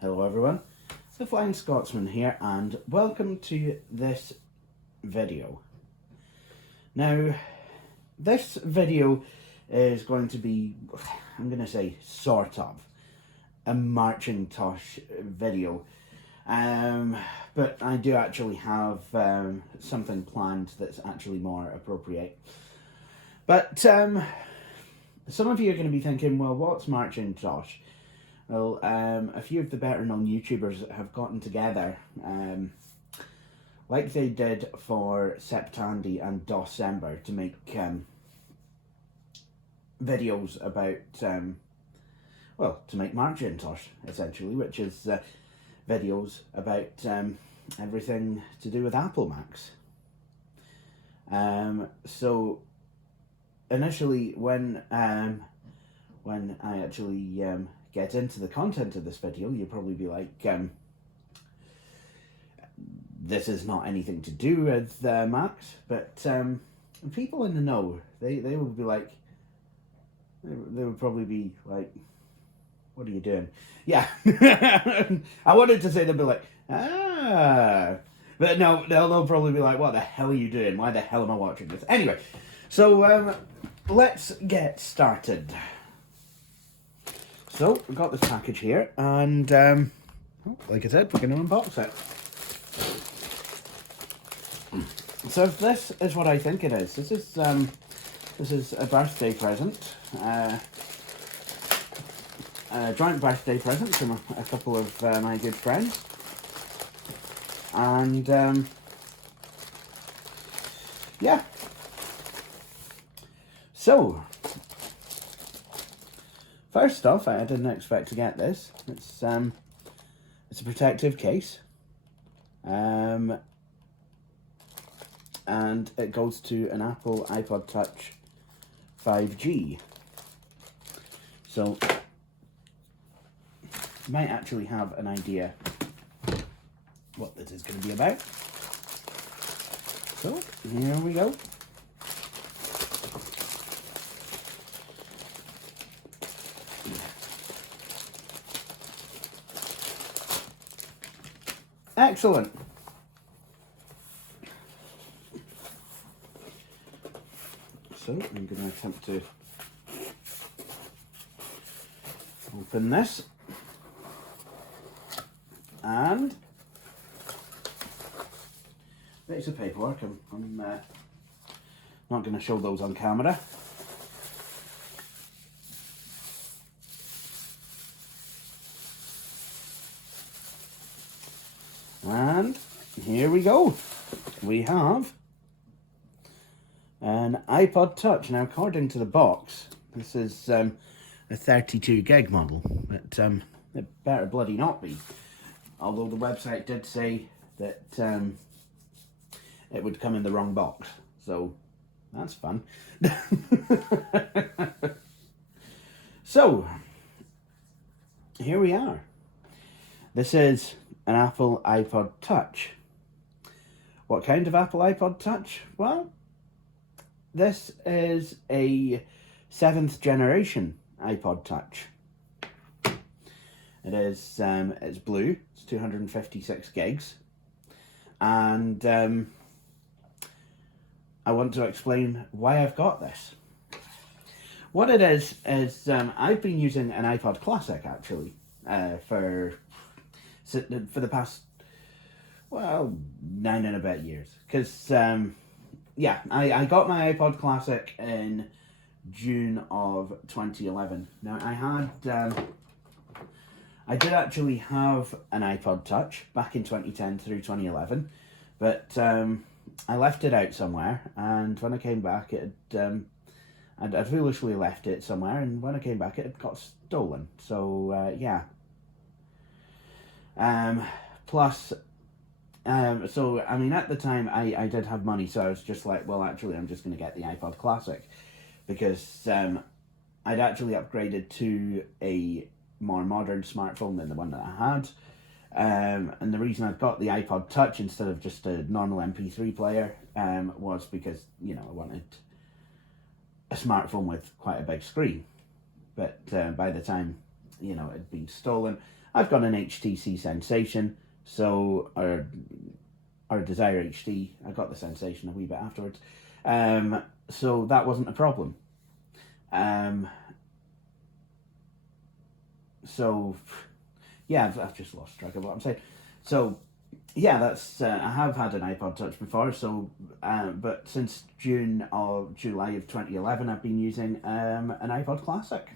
Hello everyone, the Flying Scotsman here and welcome to this video. Now, this video is going to be, I'm going to say sort of, a Marchintosh video. But I do actually have something planned that's actually more appropriate. But some of you are going to be thinking, well, what's Marchintosh? Well, a few of the better known YouTubers have gotten together, like they did for Septandy and December, to make videos about, to make Marchintosh, essentially, which is videos about everything to do with Apple Macs. So, initially, when I actually get into the content of this video, you'll probably be like, this is not anything to do with Macs, but people in the know, they would be like, they would probably be like, what are you doing? Yeah. I wanted to say they'd be like, but no, they'll probably be like, what the hell are you doing? Why the hell am I watching this? Anyway, so let's get started. So, we've got this package here, and like I said, we're going to unbox it. So this is what I think it is. This is a birthday present, a joint birthday present from a couple of my good friends, and yeah. So, first off, I didn't expect to get this. It's a protective case, and it goes to an Apple iPod Touch 5G. So, you might actually have an idea what this is going to be about. So, here we go. Excellent. So I'm going to attempt to open this, and bits of paperwork. I'm not going to show those on camera. And here we go. We have an iPod Touch. Now, according to the box, this is a 32 gig model, but it better bloody not be. Although the website did say that it would come in the wrong box, so that's fun. So, here we are. This is an Apple iPod Touch. What kind of Apple iPod Touch? Well, this is a 7th generation iPod Touch. It is, it's blue, it's 256 gigs, and I want to explain why I've got this. What it is I've been using an iPod Classic, actually, for the past, well, 9 and a bit years. Because, yeah, I got my iPod Classic in June of 2011. Now, I did actually have an iPod Touch back in 2010 through 2011, but I left it out somewhere, and when I came back, I'd foolishly left it somewhere, and when I came back, it had got stolen. So, yeah. Plus, so, I mean, at the time, I did have money, so I was just like, well, actually, I'm just going to get the iPod Classic, because I'd actually upgraded to a more modern smartphone than the one that I had, and the reason I've got the iPod Touch instead of just a normal MP3 player was because, you know, I wanted a smartphone with quite a big screen, but by the time you know, it had been stolen. I've got an HTC Sensation, so, or Desire HD. I got the Sensation a wee bit afterwards. So that wasn't a problem. So, yeah, I've just lost track of what I'm saying. So, yeah, that's I have had an iPod Touch before. So, but since July of 2011, I've been using an iPod Classic.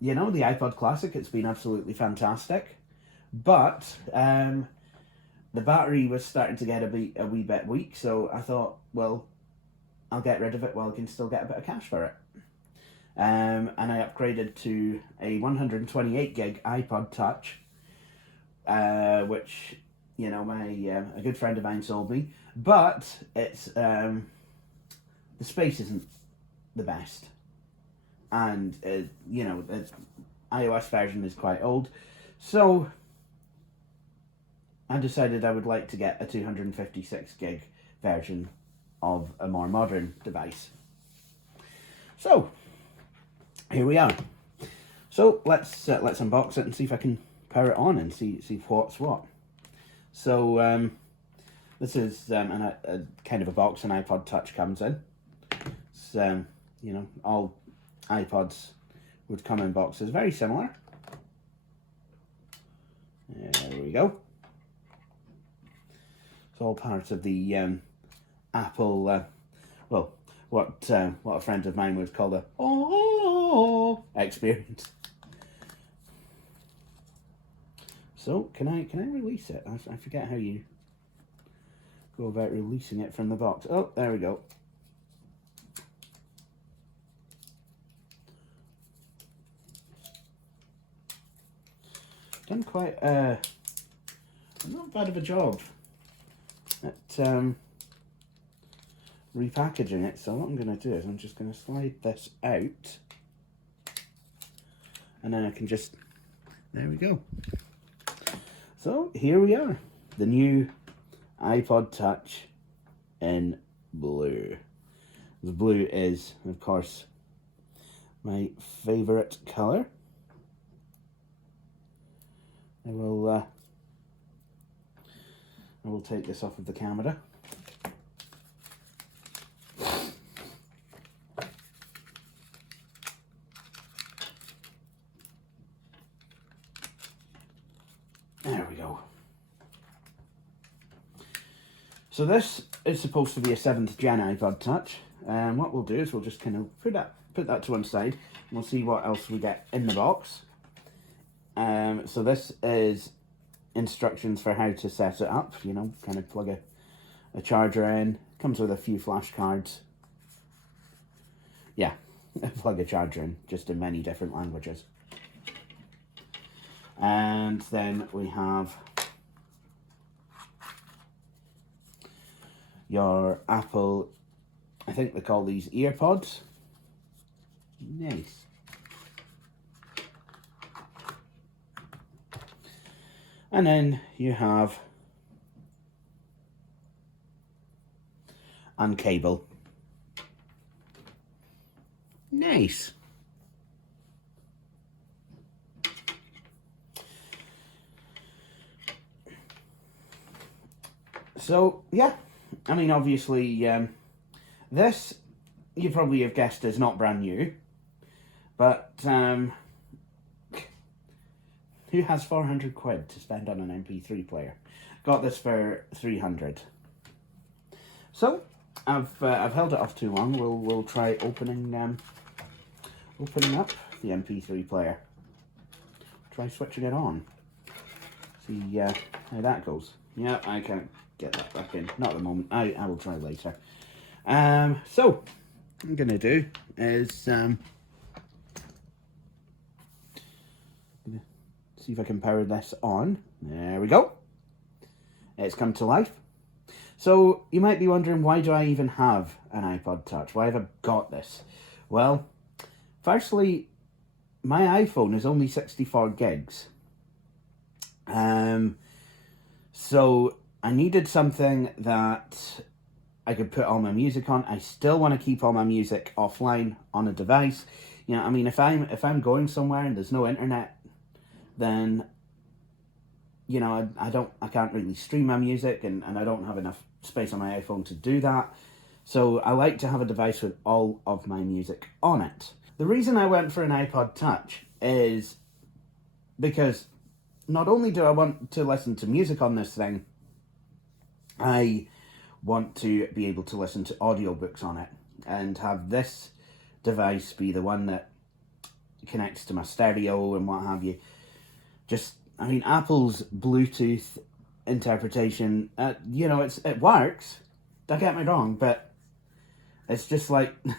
You know, the iPod Classic, it's been absolutely fantastic. But the battery was starting to get a wee bit weak, so I thought, well, I'll get rid of it while I can still get a bit of cash for it. And I upgraded to a 128 gig iPod Touch, which, you know, a good friend of mine sold me. But it's the space isn't the best, and you know, the iOS version is quite old, so I decided I would like to get a 256 gig version of a more modern device. So here we are. So let's unbox it and see if I can power it on and see what's what. So this is a kind of a box an iPod Touch comes in. It's you know, all iPods would come in boxes, very similar. There we go. It's all part of the Apple, well, what a friend of mine would call the experience. So can I release it? I forget how you go about releasing it from the box. Oh, there we go. Done quite not bad of a job at repackaging it. So what I'm going to do is I'm just going to slide this out, and then I can just, there we go. So here we are, the new iPod Touch in blue. The blue is, of course, my favourite colour. I will take this off of the camera. There we go. So this is supposed to be a 7th gen iPod Touch, and what we'll do is we'll just kind of put that to one side, and we'll see what else we get in the box. So this is instructions for how to set it up, you know, kind of plug a charger in. Comes with a few flashcards. Yeah, plug a charger in, just in many different languages. And then we have your Apple, I think they call these earpods. Nice. And then you have and cable. Nice. So yeah, I mean, obviously this, you probably have guessed, is not brand new, but who has 400 quid to spend on an MP3 player? Got this for 300. So I've held it off too long. We'll try opening up the MP3 player. Try switching it on. See how that goes. Yeah, I can't get that back in. Not at the moment. I will try later. So what I'm gonna do is see if I can power this on. There we go. It's come to life. So you might be wondering, why do I even have an iPod Touch? Why have I got this? Well, firstly, my iPhone is only 64 gigs. So I needed something that I could put all my music on. I still want to keep all my music offline on a device. You know, I mean, if I'm going somewhere and there's no internet, then, you know, I can't really stream my music, and I don't have enough space on my iPhone to do that. So I like to have a device with all of my music on it. The reason I went for an iPod Touch is because not only do I want to listen to music on this thing, I want to be able to listen to audiobooks on it, and have this device be the one that connects to my stereo and what have you. Just, I mean, Apple's Bluetooth interpretation, you know, it works, don't get me wrong, but it's just like, you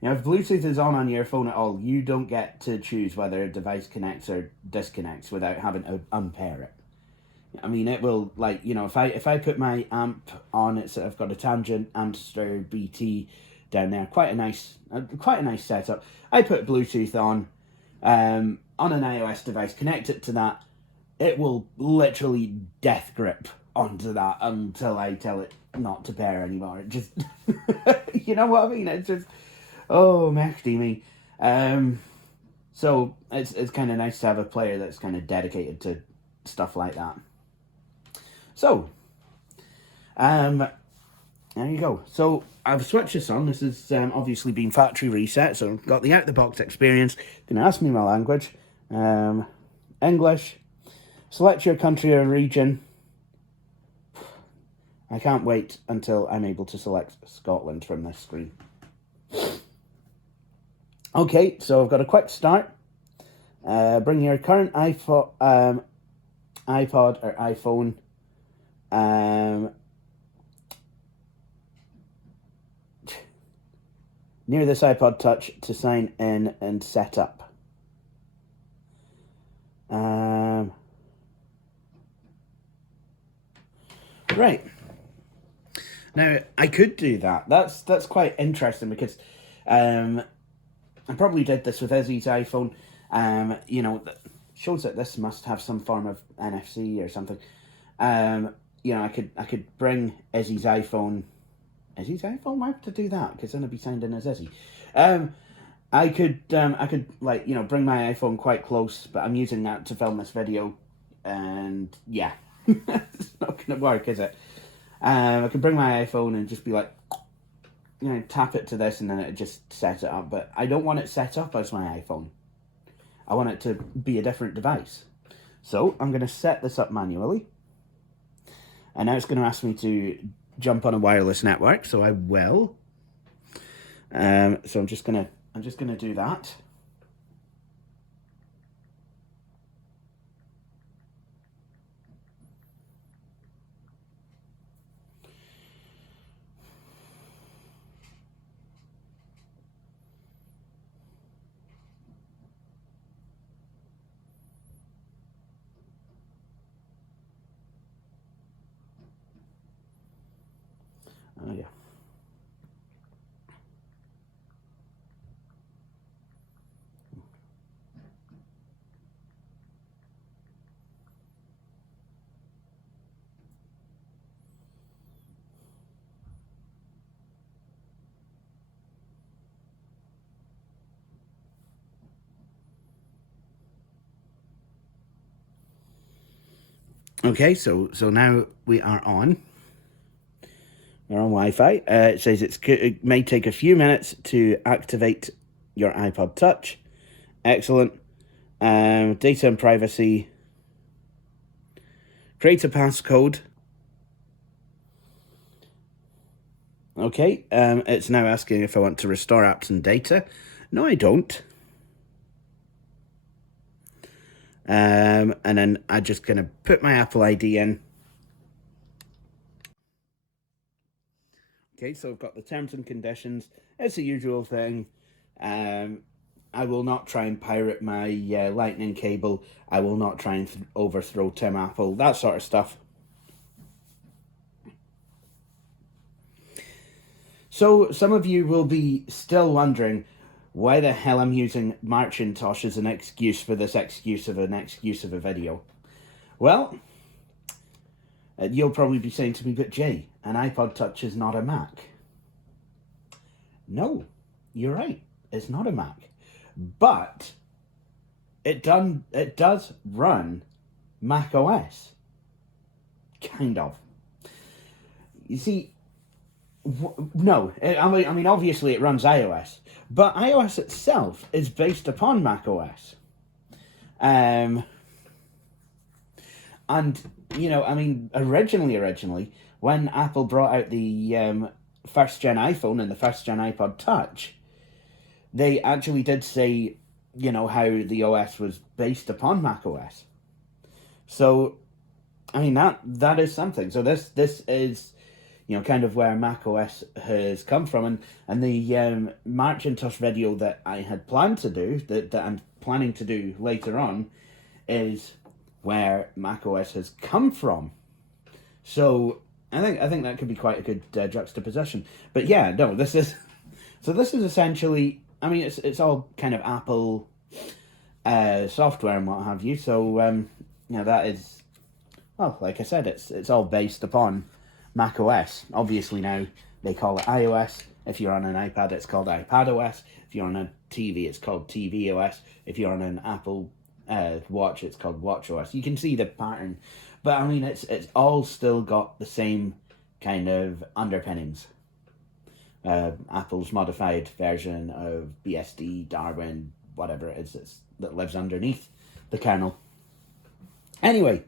know, if Bluetooth is on your phone at all, you don't get to choose whether a device connects or disconnects without having to unpair it. I mean, it will, like, you know, if I put my amp on, I've got a Tangent Amster BT down there, quite a nice setup. I put Bluetooth on an iOS device, connect it to that, it will literally death grip onto that until I tell it not to pair anymore. It just, you know what I mean? It's just, oh, mechty me. So it's kind of nice to have a player that's kind of dedicated to stuff like that. So, there you go. So I've switched this on. This has obviously been factory reset, so I've got the out-the-box experience. Going to ask me my language. English. Select your country or region. I can't wait until I'm able to select Scotland from this screen. Okay, so I've got a quick start. Bring your current iPod or iPhone near this iPod Touch to sign in and set up. Right. Now, I could do that. That's quite interesting, because I probably did this with Izzy's iPhone. You know, shows that this must have some form of NFC or something. You know, I could bring Izzy's iPhone. Izzy's iPhone? Why would I do that? Because then I'd be signed in as Izzy. I could like, you know, bring my iPhone quite close, but I'm using that to film this video, and yeah, it's not gonna work, is it? I could bring my iPhone and just be like, you know, tap it to this, and then it just set it up. But I don't want it set up as my iPhone. I want it to be a different device. So I'm going to set this up manually. And now it's going to ask me to jump on a wireless network, so I will. So I'm just gonna do that. Oh yeah. Okay, so now we are on. We're on Wi-Fi. It says it may take a few minutes to activate your iPod Touch. Excellent. Data and privacy. Create a passcode. Okay, it's now asking if I want to restore apps and data. No, I don't. And then I'm just going to put my Apple ID in. Okay, so I've got the terms and conditions. It's the usual thing. I will not try and pirate my lightning cable. I will not try and overthrow Tim Apple, that sort of stuff. So some of you will be still wondering why the hell I'm using Marchintosh as an excuse for this excuse of a video. Well, You'll probably be saying to me, but Jay, an iPod Touch is not a Mac. No, you're right. It's not a Mac. But it does run macOS. Kind of. You see, no, I mean, obviously it runs iOS, but iOS itself is based upon macOS. And, you know, I mean, originally, when Apple brought out the first-gen iPhone and the first-gen iPod Touch, they actually did say, you know, how the OS was based upon macOS. So, I mean, that is something. So this is, you know, kind of where macOS has come from. And the Macintosh video that I had planned to do, that I'm planning to do later on, is where macOS has come from. So I think that could be quite a good juxtaposition. But yeah, no, this is essentially, I mean, it's all kind of Apple software and what have you. So you know, that is, well, like I said, it's all based upon macOS. Obviously now they call it iOS. If you're on an iPad, it's called iPadOS. If you're on a TV, it's called tvOS. If you're on an Apple Watch, it's called watchOS. You can see the pattern, but I mean, it's all still got the same kind of underpinnings. Apple's modified version of BSD, Darwin, whatever it is that lives underneath the kernel. Anyway,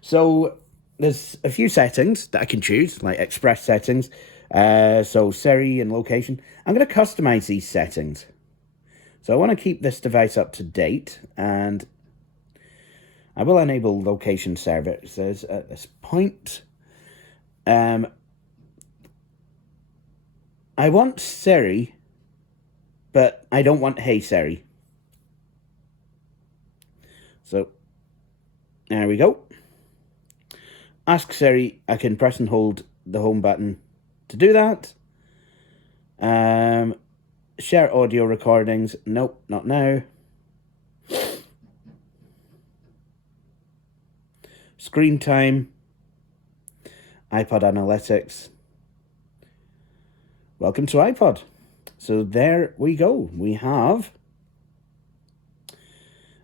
so there's a few settings that I can choose, like express settings. So Siri and location. I'm going to customize these settings. So I want to keep this device up to date, and I will enable location services at this point. I want Siri, but I don't want Hey Siri. So there we go. Ask Siri, I can press and hold the home button to do that. Share audio recordings. Nope, not now. Screen time. iPod analytics. Welcome to iPod. So there we go. We have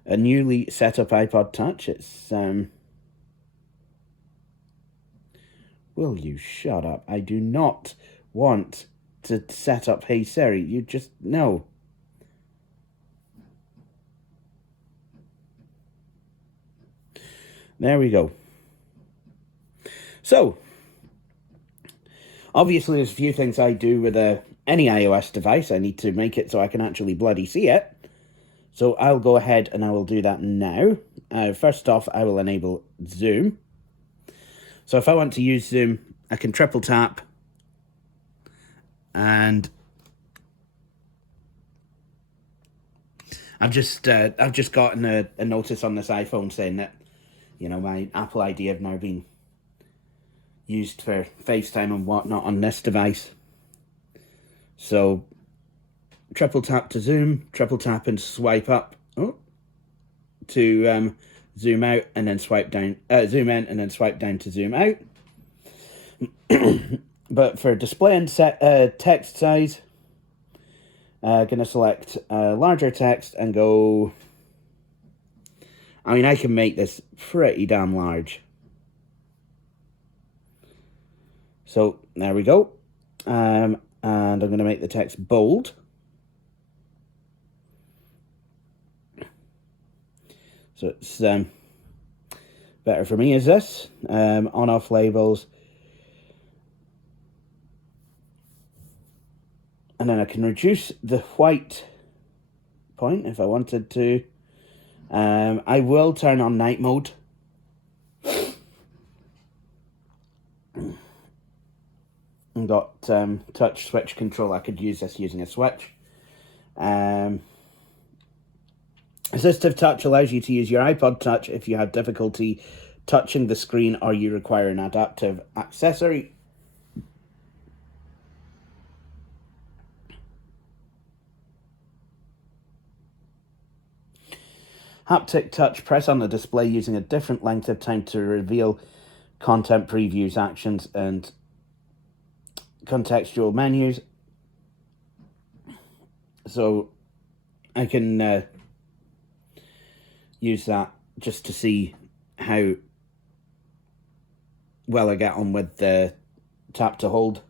a newly set up iPod Touch. It's will you shut up? I do not want to set up Hey Siri. You just, no. There we go. So, obviously there's a few things I do with any iOS device. I need to make it so I can actually bloody see it. So I'll go ahead and I will do that now. First off, I will enable Zoom. So if I want to use Zoom, I can triple tap, and I've just gotten a notice on this iPhone saying that, you know, my Apple ID have now been used for FaceTime and whatnot on this device. So triple tap to zoom, triple tap and swipe up to zoom out, and then swipe down, zoom in, and then swipe down to zoom out. But for display and text size, gonna select larger text and go, I mean, I can make this pretty damn large. So there we go. And I'm going to make the text bold. So it's better for me is this. On-off labels. And then I can reduce the white point if I wanted to. I will turn on night mode. And got touch switch control. I could use this using a switch. Assistive Touch allows you to use your iPod Touch if you have difficulty touching the screen or you require an adaptive accessory. Haptic touch, press on the display using a different length of time to reveal content previews, actions, and contextual menus. So I can use that just to see how well I get on with the tap to hold.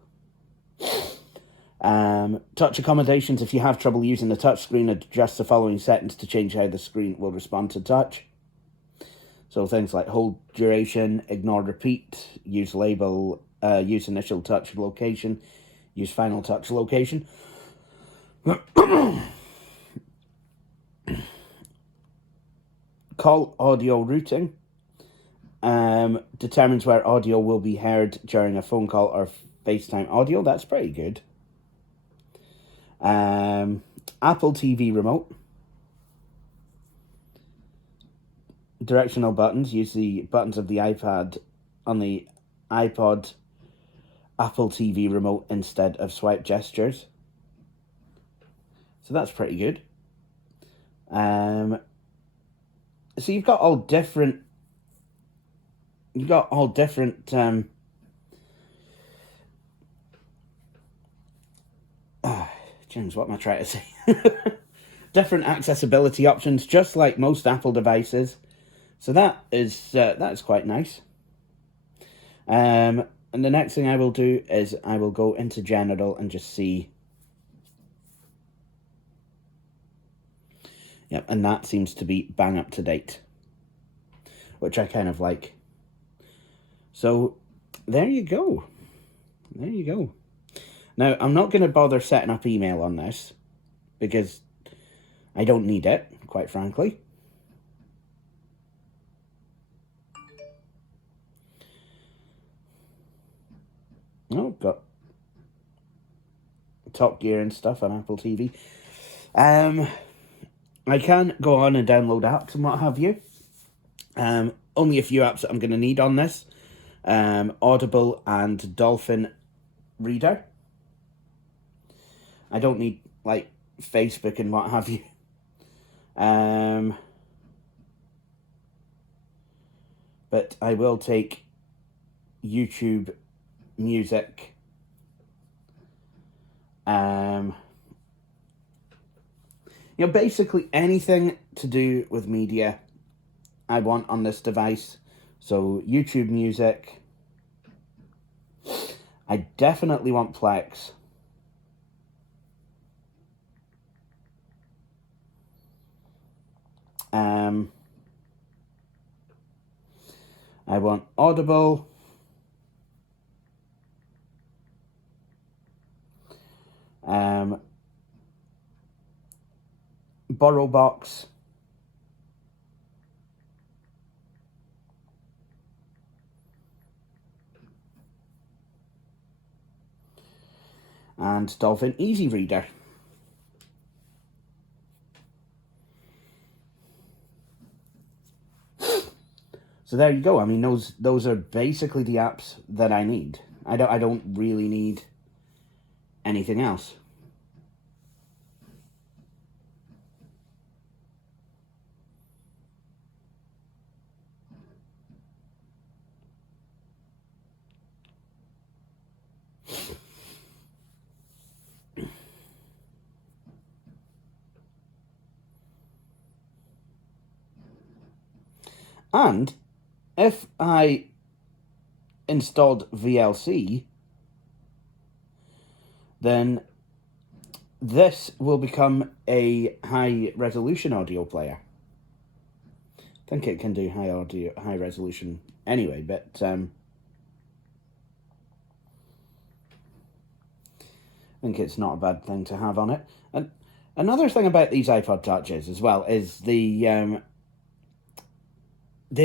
Touch accommodations. If you have trouble using the touch screen, adjust the following settings to change how the screen will respond to touch. So things like hold duration, ignore repeat, use label, use initial touch location, use final touch location. Call audio routing. Determines where audio will be heard during a phone call or FaceTime audio. That's pretty good. Apple TV remote. Directional buttons. Use the buttons of the iPad on the iPod Apple TV remote instead of swipe gestures. So that's pretty good. So you've got all different James, what am I trying to say? Different accessibility options, just like most Apple devices. So that's quite nice. And the next thing I will do is I will go into General and just see. Yep, and that seems to be bang up to date, which I kind of like. So there you go. There you go. Now, I'm not going to bother setting up email on this because I don't need it, quite frankly. Oh, got Top Gear and stuff on Apple TV. I can go on and download apps and what have you. Only a few apps that I'm going to need on this. Audible and Dolphin Reader. I don't need, like, Facebook and what have you. But I will take YouTube Music. Basically anything to do with media I want on this device. So YouTube Music. I definitely want Plex. I want Audible. BorrowBox. And Dolphin Easy Reader. So there you go. I mean, those are basically the apps that I need. I don't really need anything else. And if I installed VLC, then this will become a high-resolution audio player. I think it can do high resolution anyway, but I think it's not a bad thing to have on it. And another thing about these iPod Touches as well is they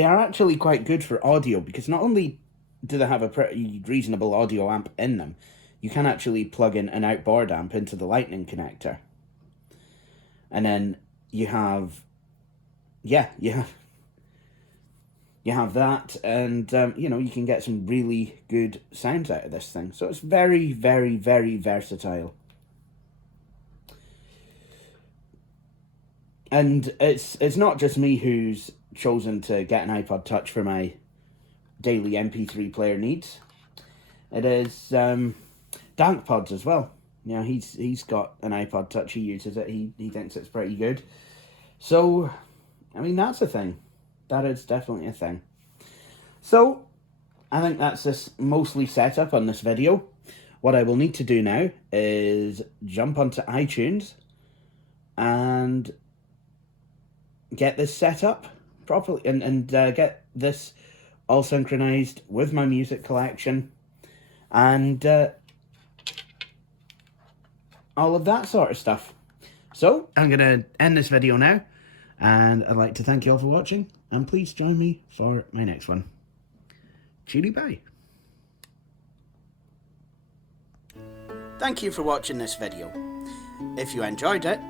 are actually quite good for audio, because not only do they have a pretty reasonable audio amp in them, you can actually plug in an outboard amp into the lightning connector. And then you have that, and you can get some really good sounds out of this thing. So it's very, very, very versatile. And it's not just me who's chosen to get an iPod Touch for my daily MP3 player needs. It is Dank Pods as well. You know, he's got an iPod Touch, he uses it, he thinks it's pretty good. So, I mean, that's a thing. That is definitely a thing. So, I think that's this mostly set up on this video. What I will need to do now is jump onto iTunes and get this set up properly and get this all synchronized with my music collection and all of that sort of stuff. So, I'm going to end this video now, and I'd like to thank you all for watching, and please join me for my next one. Cheery bye. Thank you for watching this video. If you enjoyed it,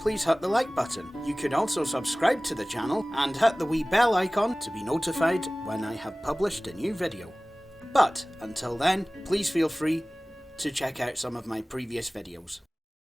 please hit the like button. You could also subscribe to the channel and hit the wee bell icon to be notified when I have published a new video. But until then, please feel free to check out some of my previous videos.